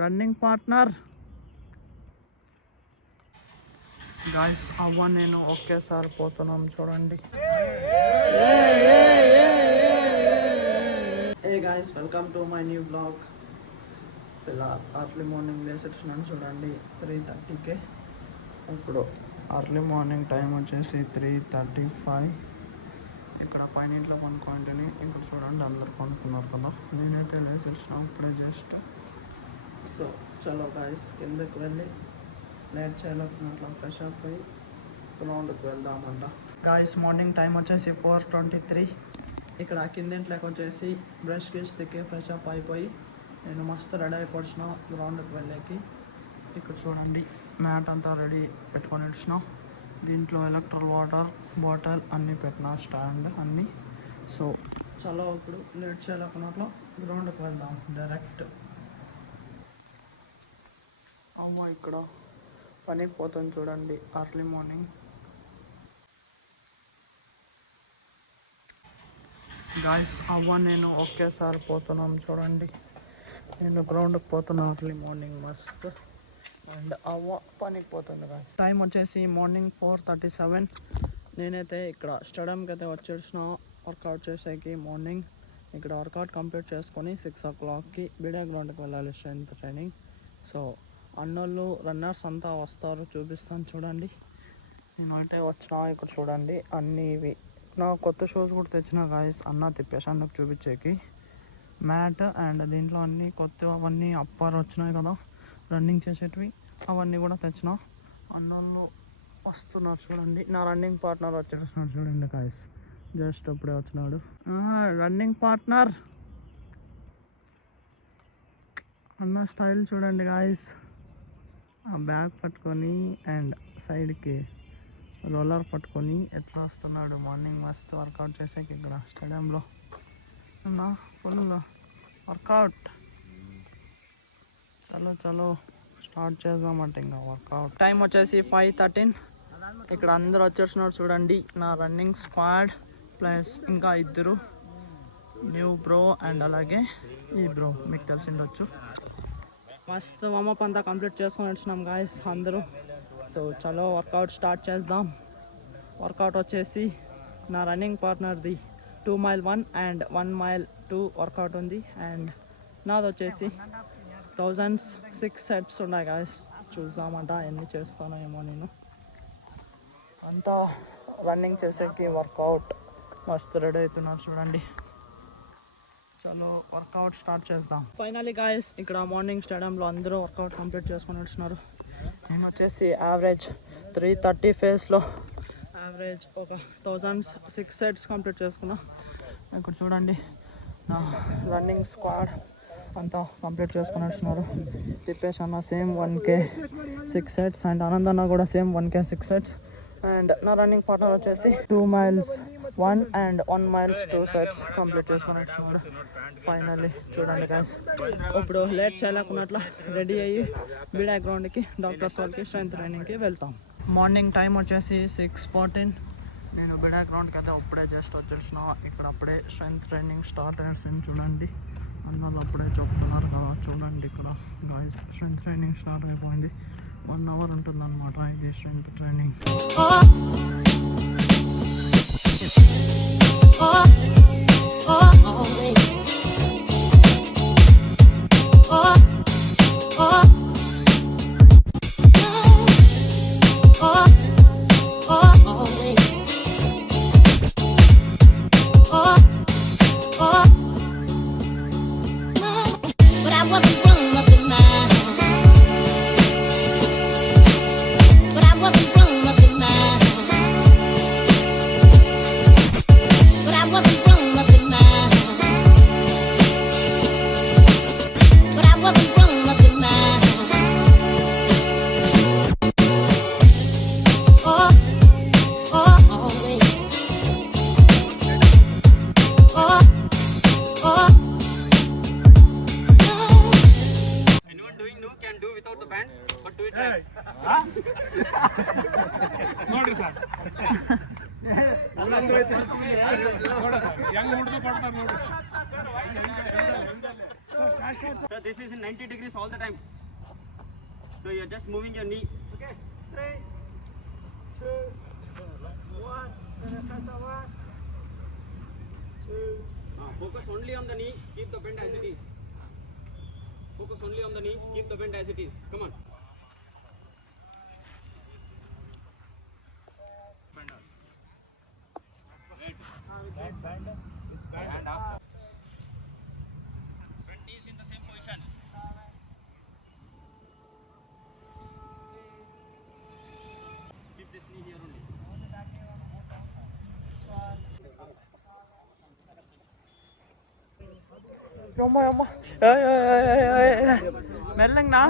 Running partner guys అవ్వ నేను ఒకేసారి పోతున్నాం చూడండి. Hey guys welcome to my new blog. Early morning లేసి వచ్చినాను చూడండి 3:30కే. ఇప్పుడు అర్లీ మార్నింగ్ టైం వచ్చేసి 3:35. ఇక్కడ పైన ఇంట్లో కొనుక్కుంటేనే ఇక్కడ చూడండి అందరు కొనుక్కున్నారు కదా. నేనైతే లేసి వచ్చినా ఇప్పుడే జస్ట్. సో చలో గాయస్ కిందకి వెళ్ళి లేట్ చేయాలనుకున్నట్లు ఫ్రెష్ అప్ అయ్యి గ్రౌండ్కి వెళ్దామంట. గాయస్ మార్నింగ్ టైం వచ్చేసి 4:23. ఇక్కడ కిందింట్లోకి వచ్చేసి బ్రష్ గీసి తిక్కి ఫ్రెష్ అప్ అయిపోయి నేను మస్తు రెడీ అయిపోయిన గ్రౌండ్కి వెళ్ళేకి. ఇక్కడ చూడండి మ్యాట్ అంతా రెడీ పెట్టుకొని వచ్చిన. దీంట్లో ఎలక్ట్రల్ వాటర్ బాటిల్ అన్నీ పెట్టిన, స్టాండ్ అన్నీ. సో చలో ఇప్పుడు లేట్ చేయాలనుకున్నట్లు గ్రౌండ్కి వెళ్దాం డైరెక్ట్. అమ్మ ఇక్కడ పనికి పోతాను చూడండి అర్లీ మార్నింగ్. గాయస్ అవ్వ నేను ఒకేసారి పోతున్నాం చూడండి. నేను గ్రౌండ్కి పోతున్నాను అర్లీ మార్నింగ్ మస్త్. అండ్ అవ్వ పనికి పోతుంది గాయస్. టైం వచ్చేసి మార్నింగ్ 4:37. నేనైతే ఇక్కడ స్టేడియంకి అయితే వచ్చేసిన వర్కౌట్ చేసేకి. మార్నింగ్ ఇక్కడ వర్కౌట్ కంప్లీట్ చేసుకొని 6 o'clockకి బీడా గ్రౌండ్కి వెళ్ళాలి స్ట్రెంత్ ట్రైనింగ్. సో అన్నోళ్ళు రన్నర్స్ అంతా వస్తారు, చూపిస్తాను చూడండి. నేను అంటే వచ్చిన ఇక్కడ చూడండి అన్నీ ఇవి నా కొత్త షూస్ కూడా తెచ్చిన గాయస్. అన్న తిప్పేసి అన్నకు చూపించేకి మ్యాట్ అండ్ దీంట్లో అన్నీ కొత్త అవన్నీ అప్పర్ వచ్చినాయి కదా రన్నింగ్ చేసేటివి, అవన్నీ కూడా తెచ్చిన. అన్నోళ్ళు వస్తున్నారు చూడండి. నా రన్నింగ్ పార్ట్నర్ వచ్చేస్తున్నాడు చూడండి గాయస్, జస్ట్ అప్పుడే వచ్చినాడు. రన్నింగ్ పార్ట్నర్ అన్న స్టైల్ చూడండి గాయస్. ఆ బ్యాగ్ పట్టుకొని అండ్ సైడ్కి రోలర్ పట్టుకొని ఎట్లా వస్తున్నాడు మార్నింగ్ మస్తు వర్కౌట్ చేసాక ఇక్కడ స్టేడియంలో. అన్నా ఫుల్ వర్కౌట్. చలో చలో స్టార్ట్ చేద్దామంటే ఇంకా వర్కౌట్. టైం వచ్చేసి 5:13. ఇక్కడ అందరూ వచ్చేస్తున్నారు చూడండి. నా రన్నింగ్ స్క్వాడ్ ప్లస్ ఇంకా ఇద్దరు న్యూ బ్రో అండ్ అలాగే ఈ బ్రో మీకు తెలిసిండొచ్చు. మస్త్ వామప్ అంతా కంప్లీట్ చేసుకొని వచ్చినాం గాయస్ అందరూ. సో చలో వర్కౌట్ స్టార్ట్ చేద్దాం. వర్కౌట్ వచ్చేసి నా రన్నింగ్ పార్ట్నర్ది 2 mile 1 and 1 mile 2 వర్కౌట్ ఉంది. అండ్ నాది వచ్చేసి 1006 sets ఉన్నాయి గాయస్. చూద్దామంట ఎన్ని చేస్తానో ఏమో. నేను అంతా రన్నింగ్ చేసేకి వర్కౌట్ మస్తు రెడీ అవుతున్నారు చూడండి. చలో వర్కౌట్ స్టార్ట్ చేద్దాం. ఫైనలీ గాయస్ ఇక్కడ మార్నింగ్ స్టేడియంలో అందరూ వర్కౌట్ కంప్లీట్ చేసుకొని వచ్చినారు. నేను వచ్చేసి యావరేజ్ 3:30 ఫేస్లో యావరేజ్ ఒక 1006 sets కంప్లీట్ చేసుకున్నా. ఇక్కడ చూడండి నా రన్నింగ్ స్క్వాడ్ అంతా కంప్లీట్ చేసుకొని వచ్చినారు. తిప్పేసి అన్న same 1K 6 sets and Anand అన్న కూడా సేమ్ 1K 6 sets. అండ్ నా రన్నింగ్ పార్ట్నర్ వచ్చేసి 2 miles 1 and 1 miles 2 sets complete చేసుకొని వచ్చినాడు. ఫైనల్లీ చూడండి గాయస్ ఇప్పుడు లేట్ చేయలేకున్నట్ల రెడీ అయ్యి బీడా గ్రౌండ్కి డాక్టర్స్ వాళ్ళకి స్ట్రెంత్ ట్రైనింగ్కి వెళ్తాం. మార్నింగ్ టైం వచ్చేసి 6:14. నేను బీడా గ్రౌండ్కి అయితే అప్పుడే జస్ట్ వచ్చేసిన. ఇక్కడ అప్పుడే స్ట్రెంత్ ట్రైనింగ్ స్టార్ట్ అయ్యేసింది చూడండి. అన్నది అప్పుడే చెప్తున్నారు కదా చూడండి. ఇక్కడ గాయస్ స్ట్రెంత్ ట్రైనింగ్ స్టార్ట్ అయిపోయింది. 1 hour ఉంటుందన్నమాట ఇది strength training. But I wasn't wrong. So this is in 90 degrees all the time. So you're just moving your knee. Okay. 3, 2, 1. Focus only on the knee. Keep the bend as it is. Focus only on the knee. Keep the bend as it is. Come on. Bend out. Wait. Hand up. Front knee is in the same position. Keep this knee here only. అమ్మా మెల్లంగా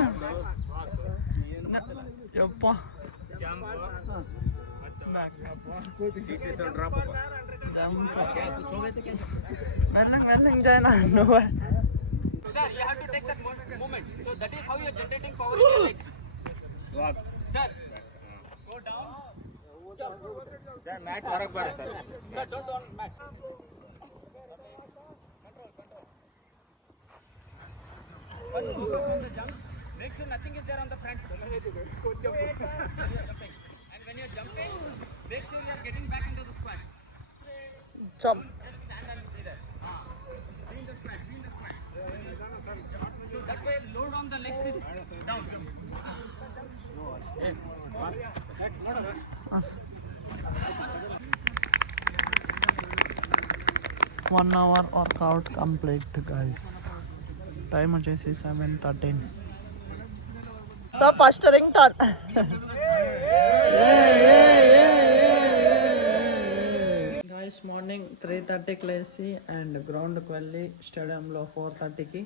ఎప్ప మెల్లంగా join నువ్వు Sir, you have to take that movement. So that is how you are generating power in your legs. Walk. Sir. Go down. Sir, mat varak bar sir. Sir, don't on mat. First focus on the jump. Make sure nothing is there on the front. And when you are jumping, make sure you are getting back into the squat. jump. Just stand and be there. Be in the squat. Be in the squat. So that way load on the legs is down. Yes. 1 hour workout complete guys. Time వచ్చేసి 7:13. So first ring turn. Guys morning 3:30కి లేచి and గ్రౌండ్కి వెళ్ళి స్టేడియంలో 4:30కి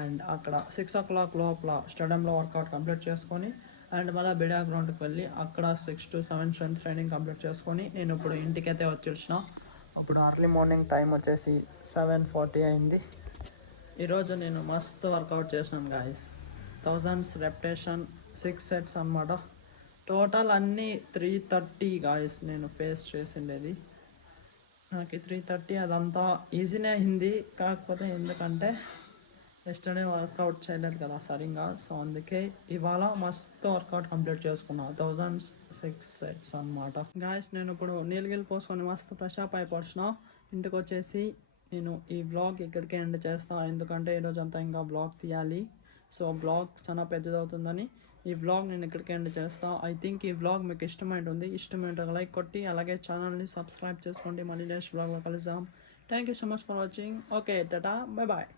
and అక్కడ 6 o'clock లోపల స్టేడియంలో work out complete చేసుకొని అండ్ మళ్ళీ బిడా గ్రౌండ్కి వెళ్ళి అక్కడ 6 to 7 స్ట్రెంత్ ట్రైనింగ్ కంప్లీట్ చేసుకొని నేను ఇప్పుడు ఇంటికైతే వచ్చేసిన. ఇప్పుడు అర్లీ మార్నింగ్ టైం వచ్చేసి 7:40 అయింది. ఈరోజు నేను మస్తు వర్కౌట్ చేసినాను గాయస్. 1000 రెప్యుటేషన్ 6 sets అన్నమాట. టోటల్ అన్నీ 330 గాయస్ నేను ఫేస్ చేసిండేది. నాకు 330 అదంతా ఈజీనే అయింది. కాకపోతే ఎందుకంటే ఎస్టర్డే వర్కౌట్ చేయలేదు కదా సరిగ్గా. సో అందుకే ఇవాళ మస్తు వర్కౌట్ కంప్లీట్ చేసుకున్నా. 1006 sets అన్నమాట. గాయస్ నేను ఇప్పుడు నీళ్ళు పోసుకొని మస్తు ఫ్రెష్ అప్ అయిపోతున్నా. ఇంటికి వచ్చేసి నేను ఈ బ్లాగ్ ఇక్కడికే ఎండ్ చేస్తాను. ఎందుకంటే ఈరోజు అంతా ఇంకా బ్లాగ్ తీయాలి. సో బ్లాగ్ చాలా పెద్దదవుతుందని ఈ బ్లాగ్ నేను ఇక్కడికే ఎండ్ చేస్తాను. ఐ థింక్ ఈ బ్లాగ్ మీకు ఇష్టమైంటుంది. ఇష్టమైతే లైక్ కొట్టి అలాగే ఛానల్ని సబ్స్క్రైబ్ చేసుకోండి. మళ్ళీ నెక్స్ట్ బ్లాగ్లో కలుద్దాం. Thank you so much for watching. Okay tata, bye bye.